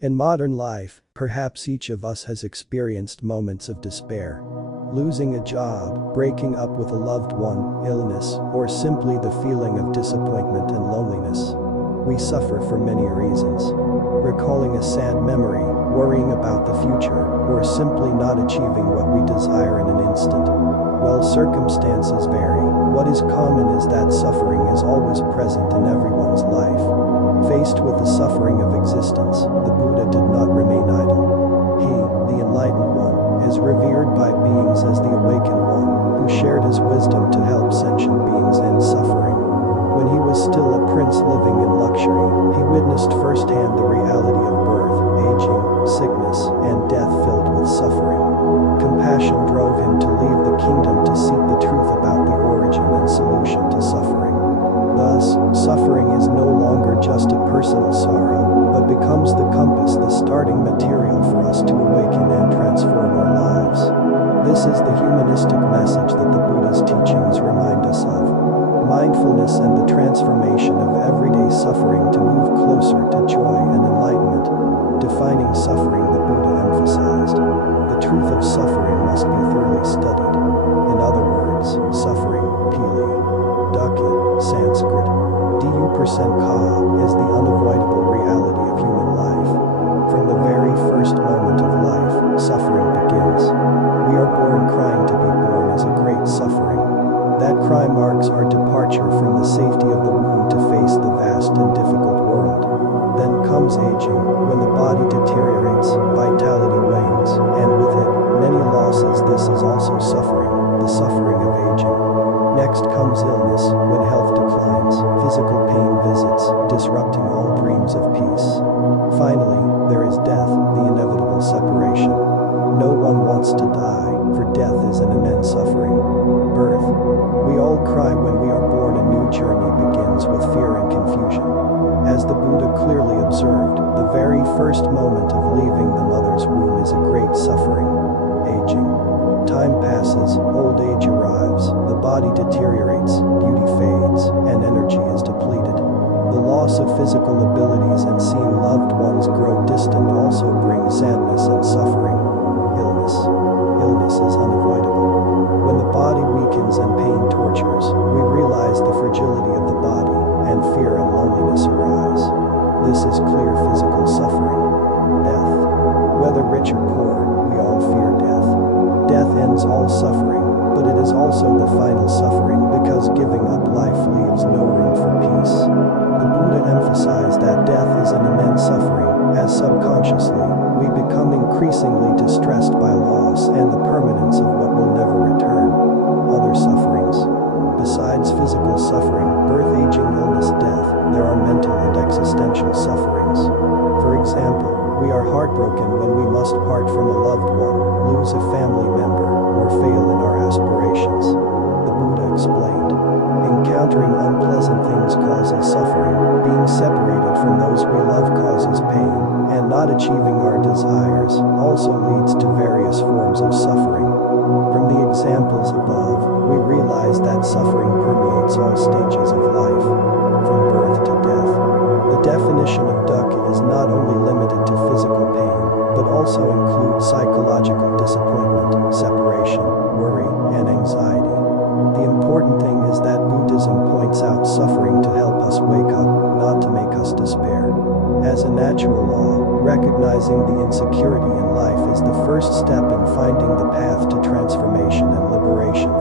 In modern life, perhaps each of us has experienced moments of despair. Losing a job, breaking up with a loved one, illness, or simply the feeling of disappointment and loneliness. We suffer for many reasons. Recalling a sad memory, worrying about the future, or simply not achieving what we desire in an instant. While circumstances vary, what is common is that suffering is always present in everyone's life. Faced with the suffering of existence, the Buddha did not remain idle. He, the enlightened one, is revered by beings as the awakened one, who shared his wisdom to help sentient beings end suffering. When he was still a prince living in luxury, he witnessed firsthand the reality of birth, aging, sickness, and death filled with suffering. Compassion drove him to leave the kingdom to seek the truth about the origin and solution to suffering. Thus, suffering is no longer just a personal sorrow, but becomes the compass, the starting material for us to awaken and transform our lives. This is the humanistic message that the Buddha's teachings remind us of. Mindfulness and the transformation of everyday suffering to move closer to joy and enlightenment. Defining suffering, the Buddha emphasized, the truth of suffering must be thoroughly studied. In other words, suffering, pili, dukkha, Sanskrit, du%ka, is the unavoidable reality of human life. From the very first moment of life, suffering begins. We are born crying. To be born is a great suffering. That cry marks our departure from the safety of the womb to face the vast and difficult world. Then comes aging, when the body deteriorates, vitality wanes, and with it, many losses. This is also suffering, the suffering of aging. Next comes illness, when health declines, physical pain visits, disrupting all dreams of peace. Finally, there is death, the inevitable separation. No one wants to die, for death is an immense suffering. Birth. We all cry when we are born. A new journey begins with fear and confusion. As the Buddha clearly observed, the very first moment of leaving the mother's womb is a great suffering. Aging. Time passes, old age arrives, the body deteriorates, beauty fades, and energy is depleted. The loss of physical abilities and seeing loved ones grow distant also brings sadness and suffering. Illness. Illness is unavoidable. When the body weakens and pain tortures, we realize the fragility of the body, and fear and loneliness arise. This is clear physical suffering. Death. Whether rich or poor, we all fear death. Death ends all suffering, but it is also the final suffering because giving up life leaves no room for peace. The Buddha emphasized that death is an immense suffering, as subconsciously, we become increasingly distressed by loss and the permanence of what will never return. Other sufferings. Besides physical suffering, birth, aging, illness, death, there are mental and existential sufferings. For example, we are heartbroken when we must part from a loved one, lose a family member, or fail in our aspirations. The Buddha explained, encountering unpleasant things causes suffering, being separated from those we love causes pain, and not achieving our desires also leads to various forms of suffering. From the examples above, we realize that suffering permeates all stages of life, from birth to death. The definition of dukkha is not only limited to physical pain, but also includes psychological disappointment, separation, worry, and anxiety. The important thing is that Buddhism points out suffering to help us wake up, not to make us despair. As a natural law, recognizing the insecurity in life is the first step in finding the path to transformation and liberation